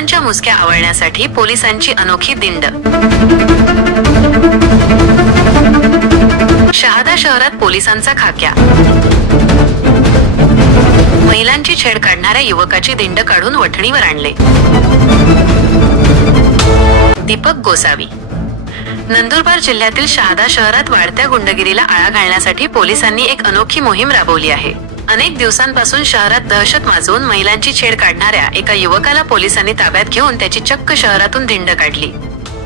गुंडांच्या मुसक्या आवळण्यासाठी पोलिसांची अनोखी दिंड। शहादा शहरात पोलिसांचा खाक्या। महिलांची छेड काढणाऱ्या युवकाची दिंड काढून वठणीवर आणले। दीपक गोसावी। नंदुरबार जिल्ह्यातील शहादा शहरात वाढत्या गुंडगिरीला आळा घालण्यासाठी पोलिसांनी एक अनोखी मोहीम राबवली आहे। अनेक दिवसांपासून शहरात दहशत माजवून महिलांची छेड काढणाऱ्या एका युवकाला पोलिसांनी ताब्यात घेऊन त्याची चक्क शहरातून दिंड काढली।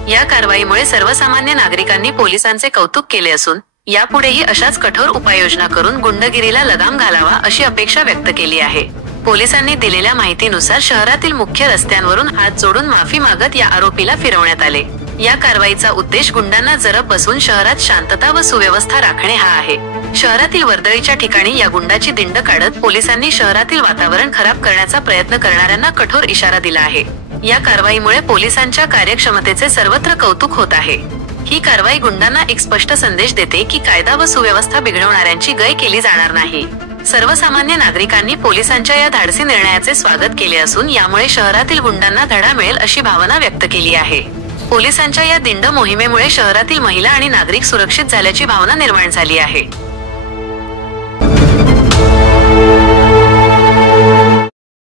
या कारवाईमुळे सर्वसामान्य नागरिकांनी पोलिसांचे कौतुक केले असून यापुढेही अशाच कठोर उपाययोजना करून गुंडगिरीला लगाम घालावा अशी अपेक्षा व्यक्त केली आहे। पोलिसांनी दिलेल्या माहितीनुसार शहरातील मुख्य रस्त्यांवरून हात जोडून माफी मागत या आरोपीला फिरवण्यात आले। या कारवाईचा उद्देश गुंडांना जरब बसवून शहरात शांतता व सुव्यवस्था राखणे हा आहे। शहरातील वर्दळीच्या ठिकाणी या गुंडाची दिंड काढत पोलिसांनी शहरातील वातावरण खराब करण्याचा प्रयत्न करणाऱ्यांना कठोर इशारा दिला आहे। या कारवाईमुळे पोलिसांच्या कार्यक्षमतेचे सर्वत्र कौतुक होत आहे। ही कारवाई गुंडांना एक स्पष्ट संदेश देते की कायदा व सुव्यवस्था बिघडवणाऱ्यांची गय केली जाणार नाही। सर्वसामान्य नागरिकांनी पोलिसांच्या या धाडसी निर्णयाचे स्वागत केले असून यामुळे शहरातील गुंडांना धडा मिळेल अशी भावना व्यक्त केली आहे। पोलिसांच्या या दिंड मोहिमेमुळे शहरातील महिला आणि नागरिक सुरक्षित झाल्याची भावना निर्माण झाली आहे।